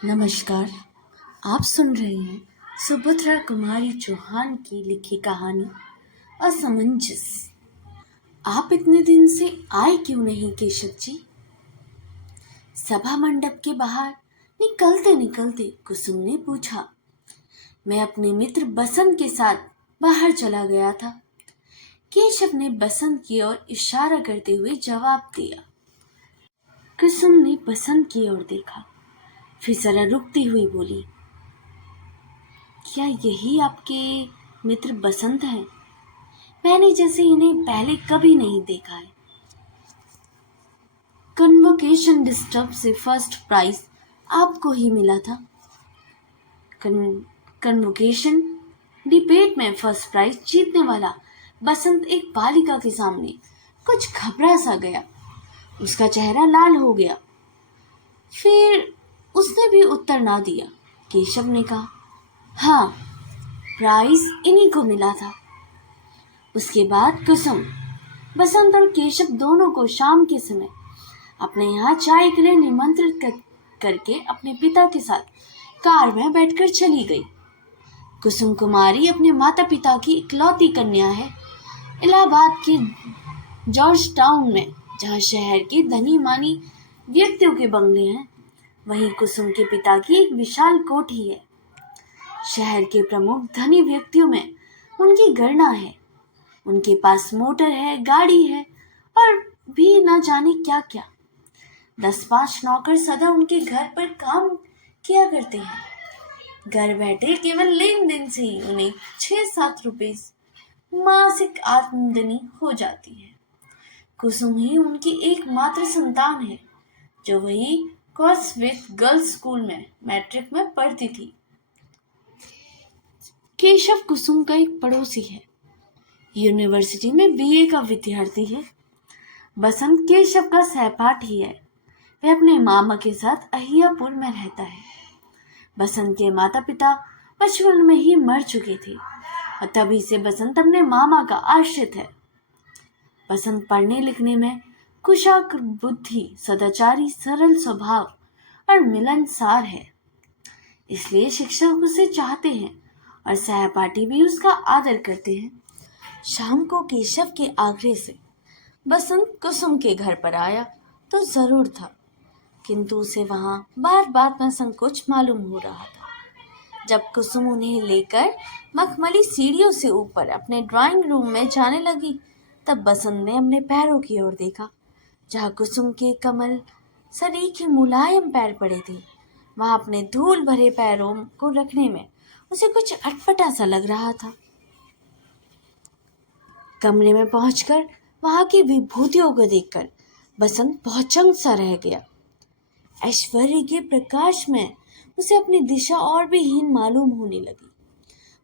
नमस्कार। आप सुन रहे हैं सुभद्रा कुमारी चौहान की लिखी कहानी असमंजस। आप इतने दिन से आए क्यों नहीं केशव जी? सभा मंडप के बाहर निकलते निकलते कुसुम ने पूछा। मैं अपने मित्र बसंत के साथ बाहर चला गया था। केशव ने बसंत की ओर इशारा करते हुए जवाब दिया। कुसुम ने बसंत की ओर देखा, फिर जरा रुकती हुई बोली, क्या यही आपके मित्र बसंत हैं? मैंने जैसे इन्हें पहले कभी नहीं देखा है। कन्वोकेशन डिस्टर्ब से फर्स्ट प्राइज आपको ही मिला था। कन्वोकेशन डिबेट में फर्स्ट प्राइज जीतने वाला बसंत एक बालिका के सामने कुछ घबरा सा गया। उसका चेहरा लाल हो गया। फिर उसने भी उत्तर ना दिया। केशव ने कहा, हाँ, प्राइज इन्हीं को मिला था। उसके बाद कुसुम, बसंत और केशव दोनों को शाम के समय अपने यहाँ चाय के लिए निमंत्रित करके अपने पिता के साथ कार में बैठकर चली गई। कुसुम कुमारी अपने माता पिता की इकलौती कन्या है। इलाहाबाद के जॉर्ज टाउन में, जहाँ शहर के धनी मानी व्यक्तियों के बंगले हैं, वहीं कुसुम के पिता की एक विशाल कोठी है। शहर के प्रमुख धनी व्यक्तियों में उनकी गणना है। उनके पास मोटर है, गाड़ी है और भी न जाने क्या क्या। 10-5 नौकर सदा उनके घर पर काम किया करते हैं। घर बैठे केवल लेन देन से ही उन्हें 6-7 रुपए मासिक आमदनी हो जाती है। कुसुम ही उनकी एकमात्र संतान है, जो वही कॉर्सविथ गर्ल्स स्कूल में मैट्रिक में पढ़ती थी। केशव कुसुम का एक पड़ोसी है, यूनिवर्सिटी में बीए का विद्यार्थी है। बसंत केशव का सहपाठी है। वह अपने मामा के साथ अहियापुर में रहता है। बसंत के माता पिता बचपन में ही मर चुके थे और तभी से बसंत अपने मामा का आश्रित है। बसंत पढ़ने लिखने में कुशाग्र बुद्धि, सदाचारी, सरल स्वभाव और मिलनसार है। इसलिए शिक्षक उसे चाहते हैं और सहपाठी भी उसका आदर करते हैं। शाम को केशव के आग्रह से बसंत कुसुम के घर पर आया तो जरूर था, किंतु उसे वहां बार बार में संकोच मालूम हो रहा था। जब कुसुम उन्हें लेकर मखमली सीढ़ियों से ऊपर अपने ड्राइंग रूम में जाने लगी, तब बसंत ने अपने पैरों की ओर देखा। जहाँ कुसुम के कमल सरीखे मुलायम पैर पड़े थे, वहां अपने धूल भरे पैरों को रखने में उसे कुछ अटपटा सा लग रहा था। कमरे में पहुंचकर वहां की विभूतियों को देखकर बसंत भौचंग सा रह गया। ऐश्वर्य के प्रकाश में उसे अपनी दिशा और भी हीन मालूम होने लगी।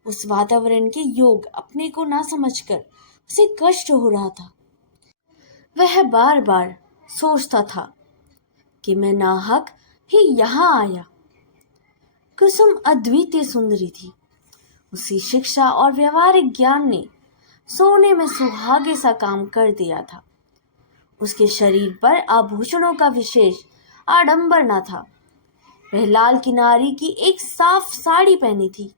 उस वातावरण के योग अपने को ना समझकर उसे कष्ट हो रहा था। वह बार बार सोचता था कि मैं नाहक ही यहाँ आया। कुसुम अद्वितीय सुंदरी थी। उसकी शिक्षा और व्यवहारिक ज्ञान ने सोने में सुहागे सा काम कर दिया था। उसके शरीर पर आभूषणों का विशेष आडंबर न था। वह लाल किनारी की एक साफ साड़ी पहनी थी,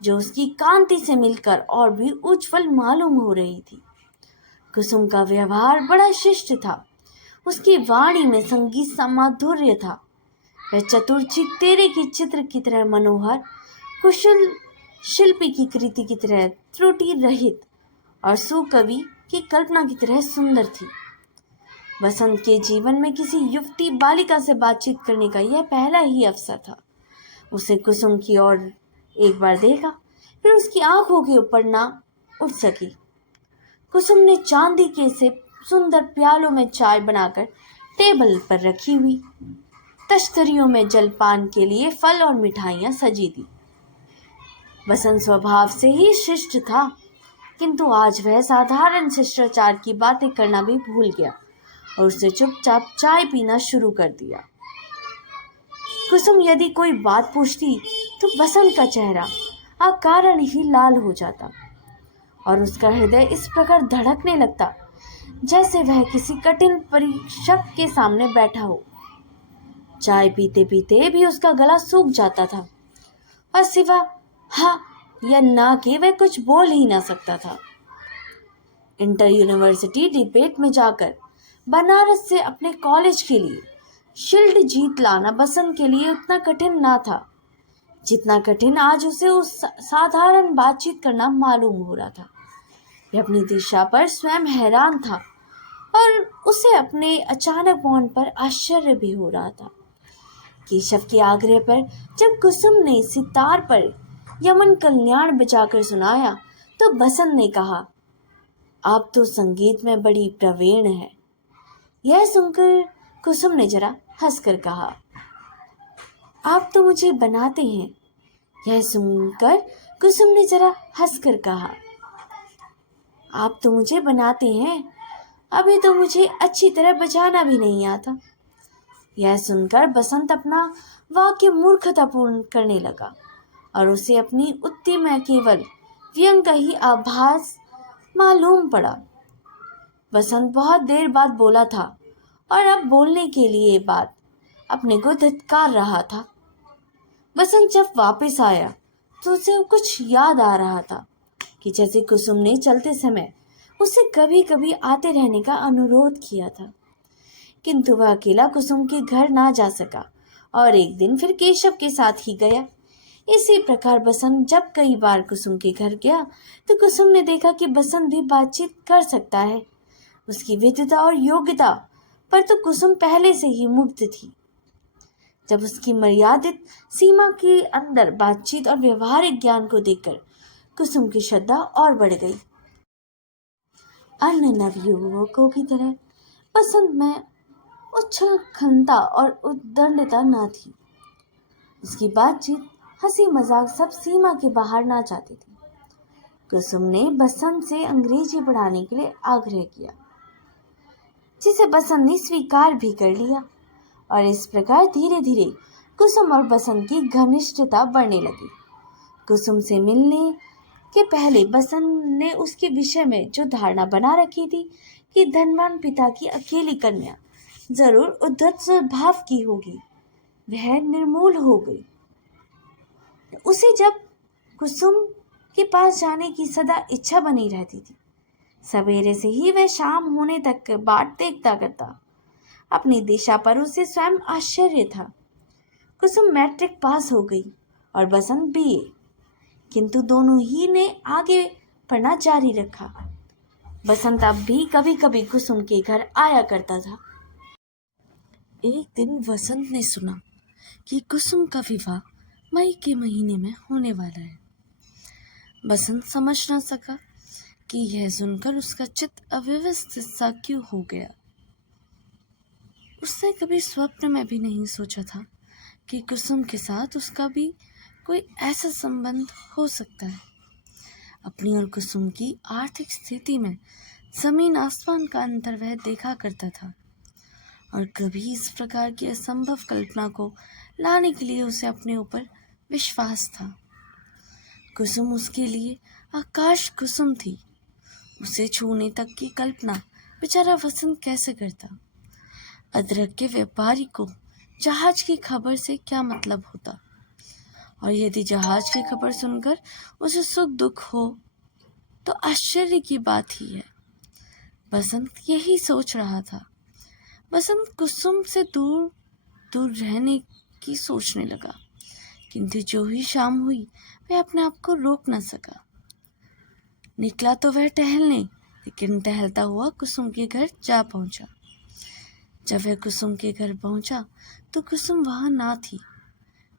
जो उसकी कांति से मिलकर और भी उज्जवल मालूम हो रही थी। कुसुम का व्यवहार बड़ा शिष्ट था। उसकी वाणी में संगीत सा माधुर्य था। वह चतुर चित्तेरे की चित्र की तरह मनोहर, कुशल शिल्पी की कृति की तरह त्रुटि रहित और सुकवि की कल्पना की तरह सुंदर थी। बसंत के जीवन में किसी युवती बालिका से बातचीत करने का यह पहला ही अवसर था। उसे कुसुम की ओर एक बार देखा, फिर उसकी आंखों के ऊपर ना उठ सकी। कुसुम ने चांदी के से सुंदर प्यालों में चाय बनाकर टेबल पर रखी हुई। तश्तरियों में जलपान के लिए फल और मिठाइयां सजी थी। बसंत स्वभाव से ही शिष्ट था, किंतु आज वह साधारण शिष्टाचार की बातें करना भी भूल गया और उसे चुपचाप चाय पीना शुरू कर दिया। कुसुम यदि कोई बात पूछती तो बसंत का चेहरा अकारण ही लाल हो जाता और उसका हृदय इस प्रकार धड़कने लगता जैसे वह किसी कठिन परीक्षा के सामने बैठा हो। चाय पीते पीते भी उसका गला सूख जाता था और सिवा हाँ या ना के वह कुछ बोल ही ना सकता था। इंटर यूनिवर्सिटी डिबेट में जाकर बनारस से अपने कॉलेज के लिए शील्ड जीत लाना बसंत के लिए उतना कठिन ना था जितना कठिन आज उसे उस साधारण बातचीत करना मालूम हो रहा था। वह अपनी दिशा पर स्वयं हैरान था और उसे अपने अचानक मौन पर आश्चर्य भी हो रहा था। केशव के आग्रह पर जब कुसुम ने सितार पर यमन कल्याण बजाकर सुनाया तो बसंत ने कहा, आप तो संगीत में बड़ी प्रवीण है। यह सुनकर कुसुम ने जरा हंसकर कहा, आप तो मुझे बनाते हैं। यह सुनकर कुसुम ने जरा हंसकर कहा, आप तो मुझे बनाते हैं, अभी तो मुझे अच्छी तरह बजाना भी नहीं आता। यह सुनकर बसंत अपना वाक्य मूर्खतापूर्ण करने लगा और उसे अपनी उत्ती में केवल व्यंग का ही आभास मालूम पड़ा। बसंत बहुत देर बाद बोला था और अब बोलने के लिए बात अपने को धिक्कार रहा था। बसंत जब वापस आया तो उसे कुछ याद आ रहा था कि जैसे कुसुम ने चलते समय उसे कभी कभी आते रहने का अनुरोध किया था, किंतु वह अकेला कुसुम के घर ना जा सका और एक दिन फिर केशव के साथ ही गया। इसी प्रकार बसंत जब कई बार कुसुम के घर गया तो कुसुम ने देखा कि बसंत भी बातचीत कर सकता है। उसकी विद्वता और योग्यता पर तो कुसुम पहले से ही मुग्ध थी। जब उसकी मर्यादित सीमा के अंदर बातचीत और व्यवहारिक ज्ञान को देखकर कुसुम की श्रद्धा और बढ़ गई। अन्य नवयुवकों की तरह बसंत में उच्छल खंता और उद्दंडता न थी। उसकी बातचीत हंसी मजाक सब सीमा के बाहर ना जाती थी। कुसुम ने बसंत से अंग्रेजी पढ़ाने के लिए आग्रह किया, जिसे बसंत ने स्वीकार भी कर लिया और इस प्रकार धीरे धीरे कुसुम और बसंत की घनिष्ठता बढ़ने लगी। कुसुम से मिलने के पहले बसंत ने उसके विषय में जो धारणा बना रखी थी कि धनवान पिता की अकेली कन्या जरूर उद्धत स्वभाव की होगी, वह निर्मूल हो गई। उसे जब कुसुम के पास जाने की सदा इच्छा बनी रहती थी। सवेरे से ही वह शाम होने तक बाट देखता करता। अपनी दिशा पर उसे स्वयं आश्चर्य था। कुसुम मैट्रिक पास हो गई और बसंत बीए, किंतु दोनों ही ने आगे पढ़ना जारी रखा। बसंत अब भी कभी कभी कुसुम के घर आया करता था। एक दिन वसंत ने सुना कि कुसुम का विवाह मई के महीने में होने वाला है। बसंत समझ न सका कि यह सुनकर उसका चित्त अव्यवस्थित सा क्यों हो गया। उसने कभी स्वप्न में भी नहीं सोचा था कि कुसुम के साथ उसका भी कोई ऐसा संबंध हो सकता है। अपनी और कुसुम की आर्थिक स्थिति में जमीन आसमान का अंतर वह देखा करता था और कभी इस प्रकार की असंभव कल्पना को लाने के लिए उसे अपने ऊपर विश्वास था। कुसुम उसके लिए आकाश कुसुम थी। उसे छूने तक की कल्पना बेचारा वसंत कैसे करता। अदरक के व्यापारी को जहाज की खबर से क्या मतलब होता, और यदि जहाज की खबर सुनकर उसे सुख दुख हो तो आश्चर्य की बात ही है। बसंत यही सोच रहा था। बसंत कुसुम से दूर दूर रहने की सोचने लगा, किंतु जो ही शाम हुई वह अपने आप को रोक न सका। निकला तो वह टहलने, लेकिन टहलता हुआ कुसुम के घर जा पहुंचा। जब वह कुसुम के घर पहुंचा तो कुसुम वहां ना थी।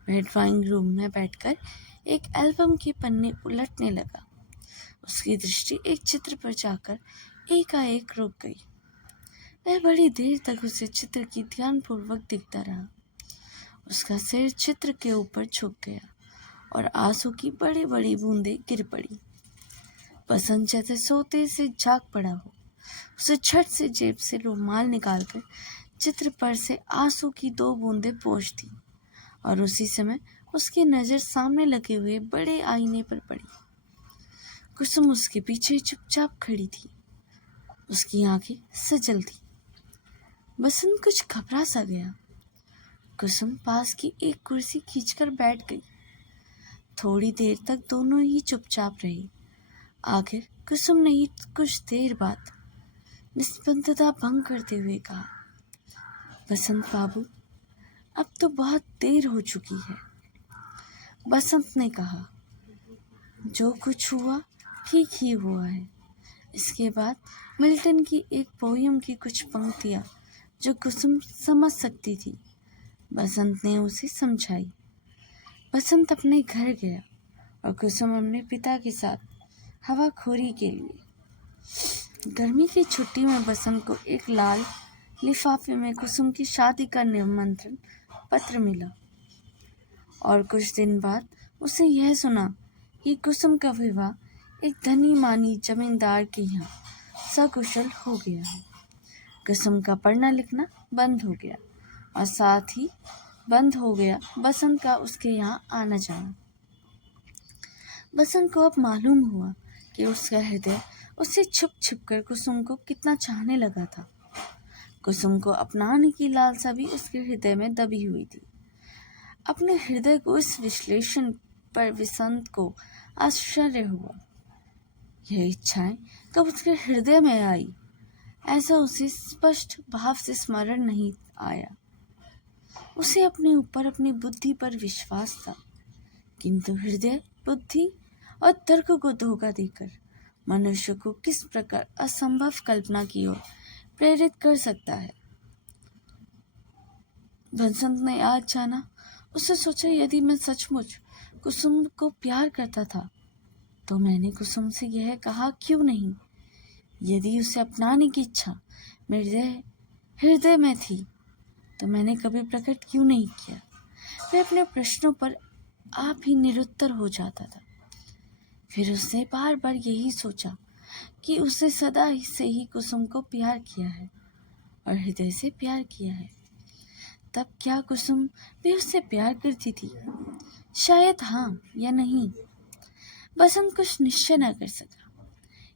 वह ड्राइंग रूम में बैठकर एक एल्बम के पन्ने उलटने लगा। उसकी दृष्टि एक चित्र पर जाकर एकाएक रुक गई। वह बड़ी देर तक उसे चित्र की ध्यानपूर्वक देखता रहा। उसका सिर चित्र के ऊपर झुक गया और आंसू की बड़ी बड़ी बूंदें गिर पड़ी। बसंत जैसे सोते से जाग पड़ा हो। उसे झट से जेब से रुमाल निकालकर चित्र पर से आंसू की 2 बूंदें पोंछ दी और उसी समय उसकी नज़र सामने लगे हुए बड़े आईने पर पड़ी। कुसुम उसके पीछे चुपचाप खड़ी थी। उसकी आंखें सजल थी। बसंत कुछ घबरा सा गया। कुसुम पास की एक कुर्सी खींचकर बैठ गई। थोड़ी देर तक दोनों ही चुपचाप रही। आखिर कुसुम ने ही कुछ देर बाद निस्तब्धता भंग करते हुए कहा, बसंत बाबू, अब तो बहुत देर हो चुकी है। बसंत ने कहा, जो कुछ हुआ ठीक ही हुआ है। इसके बाद मिल्टन की एक पोयम की कुछ पंक्तियां जो कुसुम समझ सकती थी, बसंत ने उसे समझाई। बसंत अपने घर गया और कुसुम अपने पिता के साथ हवाखोरी के लिए। गर्मी की छुट्टी में बसंत को एक लाल लिफाफे में कुसुम की शादी का निमंत्रण पत्र मिला और कुछ दिन बाद उसे यह सुना कि कुसुम का विवाह एक धनी मानी जमींदार के यहाँ सकुशल हो गया है। कुसुम का पढ़ना लिखना बंद हो गया और साथ ही बंद हो गया बसंत का उसके यहाँ आना जाना। बसंत को अब मालूम हुआ कि उसका हृदय उससे छुप छुप कर कुसुम को कितना चाहने लगा था। कुसुम को अपनाने की लालसा भी उसके हृदय में दबी हुई थी। अपने हृदय को इस विश्लेषण पर बसंत को आश्चर्य हुआ। यह इच्छाएं कब उसके हृदय में आई, ऐसा उसे स्पष्ट भाव से स्मरण नहीं आया। उसे अपने ऊपर अपनी बुद्धि पर विश्वास था, किंतु हृदय बुद्धि और तर्क को धोखा देकर मनुष्य को किस प्रकार असंभव कल्पना की ओर प्रेरित कर सकता है। बसंत ने आज जाना। उसे सोचा, यदि मैं सचमुच कुसुम को प्यार करता था तो मैंने कुसुम से यह कहा क्यों नहीं। यदि उसे अपनाने की इच्छा मेरे हृदय में थी तो मैंने कभी प्रकट क्यों नहीं किया। मैं अपने प्रश्नों पर आप ही निरुत्तर हो जाता था। फिर उसने बार बार यही सोचा कि उसे सदा से ही कुसुम को प्यार किया है और हृदय से प्यार किया है। तब क्या कुसुम भी उससे प्यार करती थी? शायद हाँ या नहीं। बसंत कुछ निश्चय न कर सका,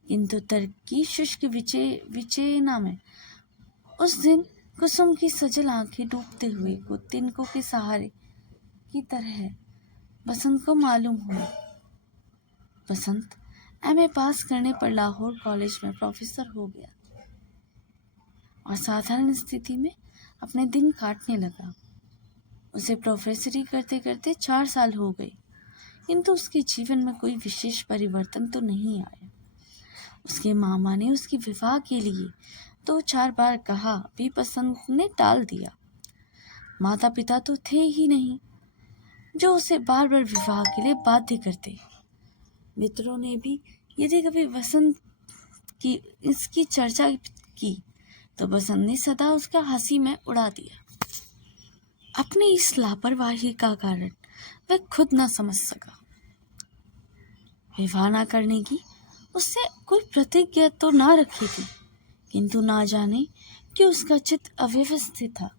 किंतु तर्क की शुष्क विचेना में उस दिन कुसुम की सजल आंखें डूबते हुए को तिनकों के सहारे की तरह बसंत को मालूम हुआ। बसंत एमए पास करने पर लाहौर कॉलेज में प्रोफेसर हो गया और साधारण स्थिति में अपने दिन काटने लगा। उसे प्रोफेसरी करते करते 4 साल हो गए, किंतु उसके जीवन में कोई विशेष परिवर्तन तो नहीं आया। उसके मामा ने उसके विवाह के लिए 2-4 बार कहा भी बसंत ने टाल दिया। माता पिता तो थे ही नहीं जो उसे बार बार विवाह के लिए बाध्य करते। मित्रों ने भी यदि कभी बसंत की इसकी चर्चा की तो बसंत ने सदा उसका हंसी में उड़ा दिया। अपनी इस लापरवाही का कारण वह खुद न समझ सका। विवाह न करने की उससे कोई प्रतिज्ञा तो ना रखी थी, किंतु ना जाने कि उसका चित्त अव्यवस्थित था।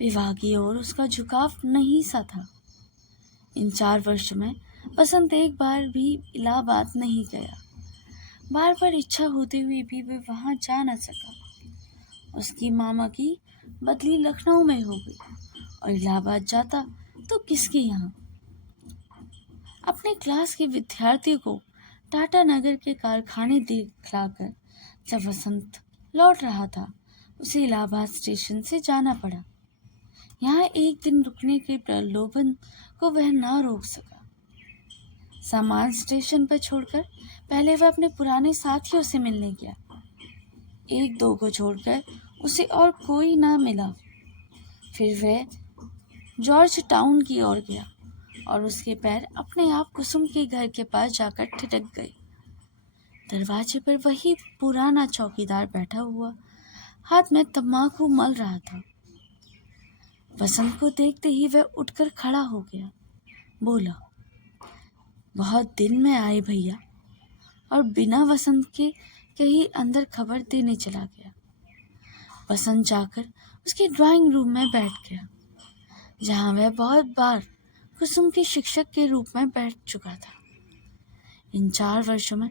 विवाह की ओर उसका झुकाव नहीं सा था। इन 4 वर्ष में बसंत एक बार भी इलाहाबाद नहीं गया। बार बार इच्छा होते हुए भी वह वहां जा न सका। उसकी मामा की बदली लखनऊ में हो गई और इलाहाबाद जाता तो किसके यहाँ। अपने क्लास के विद्यार्थियों को टाटा नगर के कारखाने दिखलाकर जब बसंत लौट रहा था, उसे इलाहाबाद स्टेशन से जाना पड़ा। यहाँ एक दिन रुकने के प्रलोभन को वह ना रोक सका। सामान स्टेशन पर छोड़कर पहले वह अपने पुराने साथियों से मिलने गया। 1-2 को छोड़कर उसे और कोई ना मिला। फिर वह जॉर्ज टाउन की ओर गया और उसके पैर अपने आप कुसुम के घर के पास जाकर ठिठक गए। दरवाजे पर वही पुराना चौकीदार बैठा हुआ हाथ में तम्बाकू मल रहा था। बसंत को देखते ही वह उठकर खड़ा हो गया। बोला, बहुत दिन में आए भैया, और बिना बसंत के कहीं अंदर खबर देने चला गया। बसंत जाकर उसके ड्राइंग रूम में बैठ गया, जहाँ वह बहुत बार कुसुम के शिक्षक के रूप में बैठ चुका था। इन 4 वर्षों में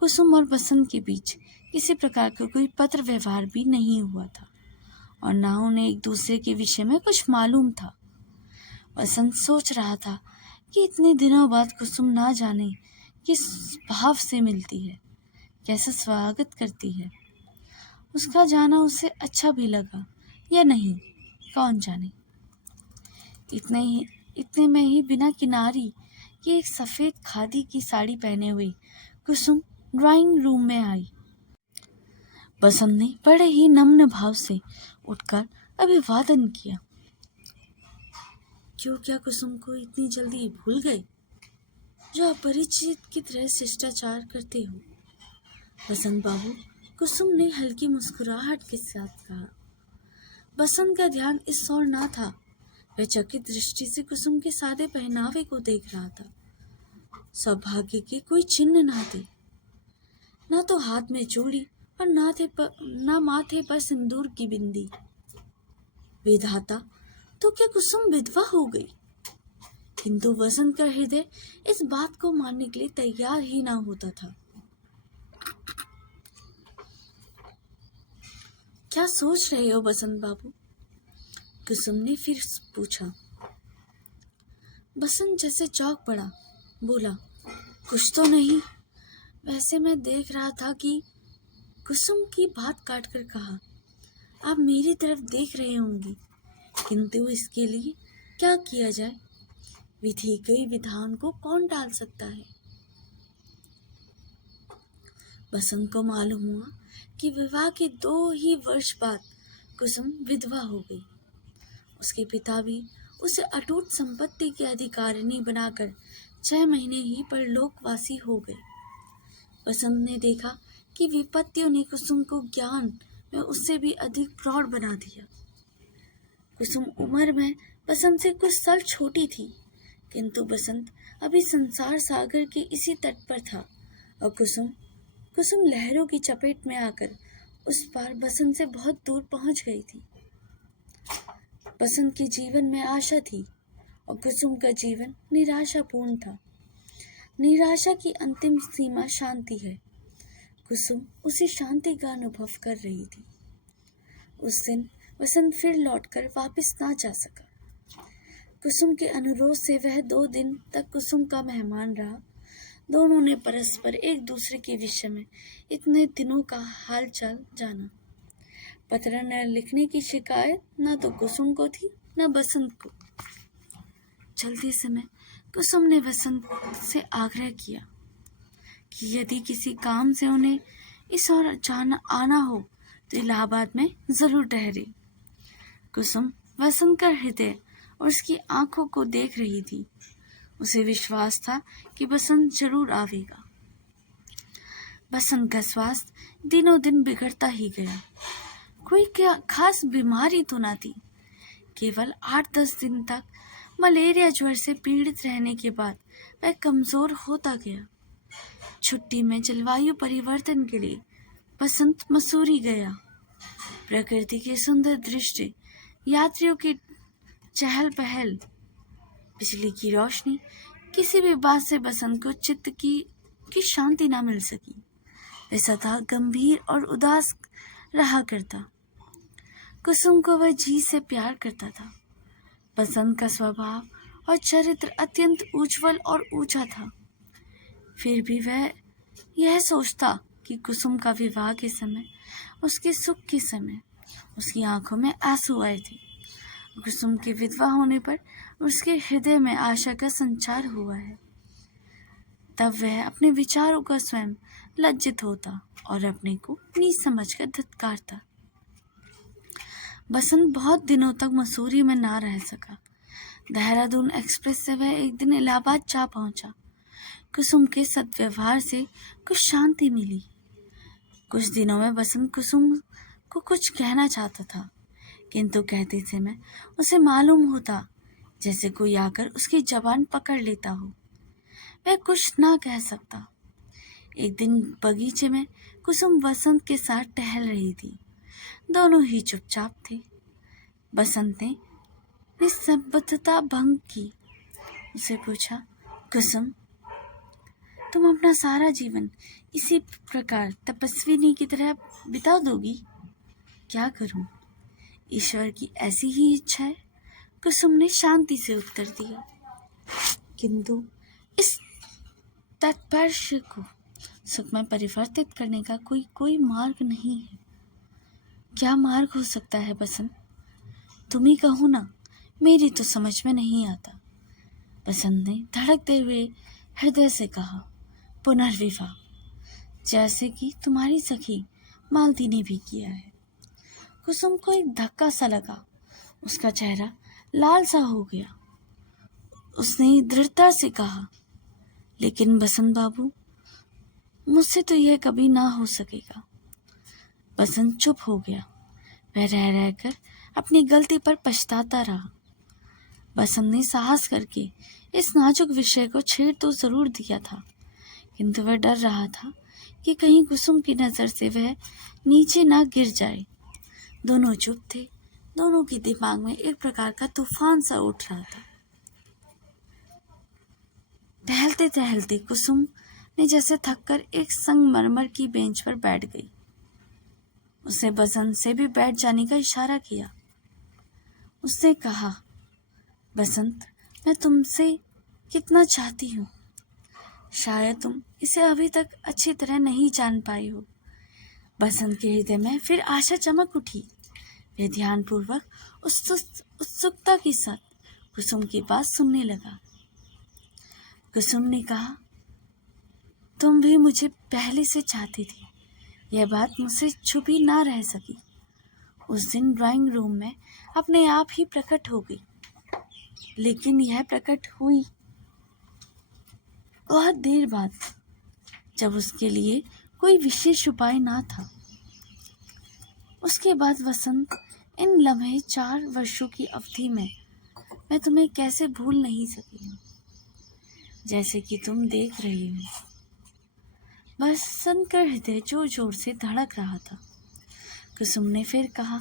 कुसुम और बसंत के बीच किसी प्रकार का कोई पत्र व्यवहार भी नहीं हुआ था और ना उन्हें एक दूसरे के विषय में कुछ मालूम था। बसंत सोच रहा था कि इतने दिनों बाद कुसुम ना जाने किस भाव से मिलती है, कैसा स्वागत करती है। उसका जाना उसे अच्छा भी लगा या नहीं, कौन जाने। इतने में ही बिना किनारी की एक सफ़ेद खादी की साड़ी पहने हुई कुसुम ड्राइंग रूम में आई। बसंत ने बड़े ही नम्र भाव से उठकर अभिवादन किया। क्यों, क्या कुसुम को इतनी जल्दी भूल गए जो अपरिचित की तरह शिष्टाचार करते हो? बसंत बाबू, कुसुम ने हल्की मुस्कुराहट के साथ कहा। बसंत का ध्यान इस ओर ना था। वह चकित दृष्टि से कुसुम के सादे पहनावे को देख रहा था। सौभाग्य के कोई चिन्ह ना थे, ना तो हाथ में चूड़ी और ना माथे पर सिंदूर की बिंदी। विधाता, तो क्या कुसुम विधवा हो गई? किंतु बसंत का हृदय इस बात को मानने के लिए तैयार ही ना होता था। क्या सोच रहे हो बसंत बाबू? कुसुम ने फिर पूछा। बसंत जैसे चौंक पड़ा, बोला, कुछ तो नहीं। वैसे मैं देख रहा था कि कुसुम की बात काटकर कहा, आप मेरी तरफ देख रहे होंगे, किंतु इसके लिए क्या किया जाए? विधि के विधान को कौन टाल सकता है? बसंत को मालूम हुआ कि विवाह के 2 ही वर्ष बाद कुसुम विधवा हो गई। उसके पिता भी उसे अटूट संपत्ति के अधिकारिणी बनाकर 6 महीने ही परलोकवासी हो गए। बसंत ने देखा कि विपत्तियों ने कुसुम को ज्ञान में उससे भी अधिक प्रौढ़ बना दिया। कुसुम उम्र में बसंत से कुछ साल छोटी थी, किंतु बसंत अभी संसार सागर के इसी तट पर था और कुसुम लहरों की चपेट में आकर उस पार बसंत से बहुत दूर पहुंच गई थी। बसंत के जीवन में आशा थी और कुसुम का जीवन निराशापूर्ण था। निराशा की अंतिम सीमा शांति है। कुसुम उसी शांति का अनुभव कर रही थी। उस दिन बसंत फिर लौटकर वापस ना जा सका। कुसुम के अनुरोध से वह 2 दिन तक कुसुम का मेहमान रहा। दोनों ने परस्पर एक दूसरे के विषय में इतने दिनों का हाल चाल जाना। पत्र न लिखने की शिकायत न तो कुसुम को थी न बसंत को। चलते समय कुसुम ने बसंत से आग्रह किया कि यदि किसी काम से उन्हें इस ओर आना हो तो इलाहाबाद में जरूर ठहरे। कुसुम बसंत का हृदय और उसकी आंखों को देख रही थी। उसे विश्वास था कि बसंत जरूर आवेगा। बसंत का स्वास्थ्य दिनों दिन बिगड़ता ही गया। कोई क्या खास बीमारी तो न थी। केवल 8-10 दिन तक मलेरिया ज्वर से पीड़ित रहने के बाद वह कमजोर होता गया। छुट्टी में जलवायु परिवर्तन के लिए बसंत मसूरी गया। प्रकृति के सुंदर दृश्य, यात्रियों की चहल पहल, बिजली की रोशनी, किसी भी बात से बसंत को चित्त की शांति ना मिल सकी। वह सदा गंभीर और उदास रहा करता। कुसुम को वह जी से प्यार करता था। बसंत का स्वभाव और चरित्र अत्यंत उज्जवल और ऊंचा था। फिर भी वह यह सोचता कि कुसुम का विवाह के समय, उसके सुख के समय, उसकी आंखों में आंसू आए थे। कुसुम के विधवा होने पर उसके हृदय में आशा का संचार हुआ है। तब वह अपने विचारों का स्वयं लज्जित होता और अपने को नीच समझकर धिक्कारता। बसंत बहुत दिनों तक मसूरी में ना रह सका। देहरादून एक्सप्रेस से वह एक दिन इलाहाबाद जा पहुंचा। कुसुम के सद्व्यवहार से कुछ शांति मिली। कुछ दिनों में बसंत कुसुम को कुछ कहना चाहता था, किंतु कहते समय उसे मालूम होता जैसे कोई आकर उसकी जबान पकड़ लेता हो। वह कुछ ना कह सकता। एक दिन बगीचे में कुसुम बसंत के साथ टहल रही थी। दोनों ही चुपचाप थे। बसंत ने निस्तब्धता भंग की। उसे पूछा, कुसुम, तुम अपना सारा जीवन इसी प्रकार तपस्विनी की तरह बिता दोगी? क्या करूं? ईश्वर की ऐसी ही इच्छा है, कुसुम ने शांति से उत्तर दिया। किंतु इस तात्पर्य को सुख में परिवर्तित करने का कोई मार्ग नहीं है। क्या मार्ग हो सकता है बसंत? तुम ही कहो ना, मेरी तो समझ में नहीं आता। बसंत ने धड़कते हुए हृदय से कहा, पुनर्विवाह, जैसे कि तुम्हारी सखी मालती ने भी किया है। कुसुम को एक धक्का सा लगा, उसका चेहरा लाल सा हो गया। उसने दृढ़ता से कहा, लेकिन बसंत बाबू, मुझसे तो यह कभी ना हो सकेगा। बसंत चुप हो गया। वह रह रहकर अपनी गलती पर पछताता रहा। बसंत ने साहस करके इस नाजुक विषय को छेड़ तो जरूर दिया था, किंतु वह डर रहा था कि कहीं कुसुम की नजर से वह नीचे ना गिर जाए। दोनों चुप थे। दोनों के दिमाग में एक प्रकार का तूफान सा उठ रहा था। टहलते टहलते कुसुम ने जैसे थककर एक संगमरमर की बेंच पर बैठ गई। उसने बसंत से भी बैठ जाने का इशारा किया। उसने कहा, बसंत, मैं तुमसे कितना चाहती हूँ। शायद तुम इसे अभी तक अच्छी तरह नहीं जान पाई हो। बसंत के हृदय में फिर आशा चमक उठी। वह ध्यानपूर्वक उत्सुकता के साथ कुसुम की बात सुनने लगा। कुसुम ने कहा, तुम भी मुझे पहले से चाहती थी। यह बात मुझसे छुपी ना रह सकी। उस दिन ड्राइंग रूम में अपने आप ही प्रकट हो गई। लेकिन यह प्रकट हुई बहुत देर बाद, जब उसके लिए कोई विशेष उपाय ना था। उसके बाद वसंत, इन लम्हे 4 वर्षों की अवधि में मैं तुम्हें कैसे भूल नहीं सकी हूँ, जैसे कि तुम देख रही हो। बसंत का हृदय जोर जोर से धड़क रहा था। कुसुम ने फिर कहा,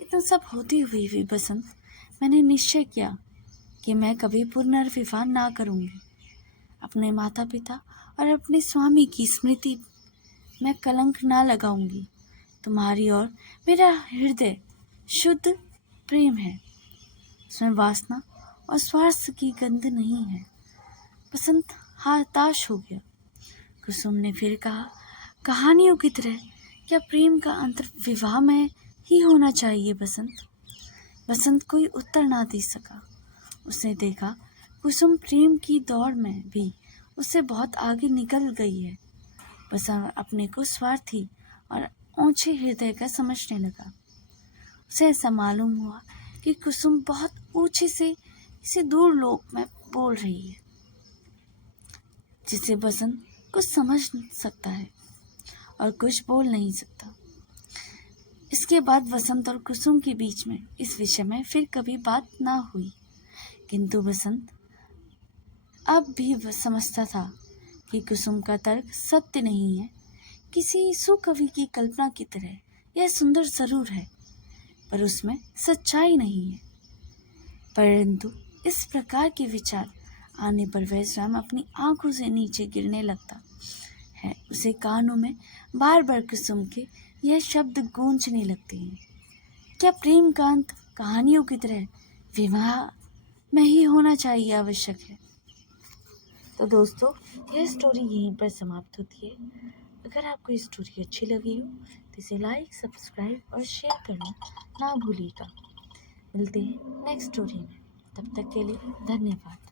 इतना सब होते हुए भी बसंत, मैंने निश्चय किया कि मैं कभी पुनर्विवाह ना करूंगी। अपने माता पिता और अपने स्वामी की स्मृति में कलंक ना लगाऊंगी। तुम्हारी और मेरा हृदय शुद्ध प्रेम है। उसमें वासना और स्वार्थ की गंध नहीं है। बसंत हताश हो गया। कुसुम ने फिर कहा, कहानियों की तरह क्या प्रेम का अंत विवाह में ही होना चाहिए बसंत? बसंत कोई उत्तर ना दे सका। उसने देखा कुसुम प्रेम की दौड़ में भी उससे बहुत आगे निकल गई है। बसंत अपने को स्वार्थी और ऊंचे हृदय का समझने लगा। उसे ऐसा मालूम हुआ कि कुसुम बहुत ऊंचे से किसी दूर लोक में बोल रही है, जिसे बसंत कुछ समझ सकता है और कुछ बोल नहीं सकता। इसके बाद वसंत और कुसुम के बीच में इस विषय में फिर कभी बात ना हुई। किंतु बसंत अब भी समझता था कि कुसुम का तर्क सत्य नहीं है। किसी सुकवि की कल्पना की तरह यह सुंदर जरूर है, पर उसमें सच्चाई नहीं है। परंतु इस प्रकार के विचार आने पर वह स्वयं अपनी आंखों से नीचे गिरने लगता है। उसे कानों में बार बार कुसुम के यह शब्द गूंजने लगते हैं, क्या प्रेम का अंत कहानियों की तरह विवाह में ही होना चाहिए आवश्यक है? तो दोस्तों, यह स्टोरी यहीं पर समाप्त होती है। अगर आपको ये स्टोरी अच्छी लगी हो तो इसे लाइक, सब्सक्राइब और शेयर करना ना भूलिएगा। मिलते हैं नेक्स्ट स्टोरी में। तब तक के लिए धन्यवाद।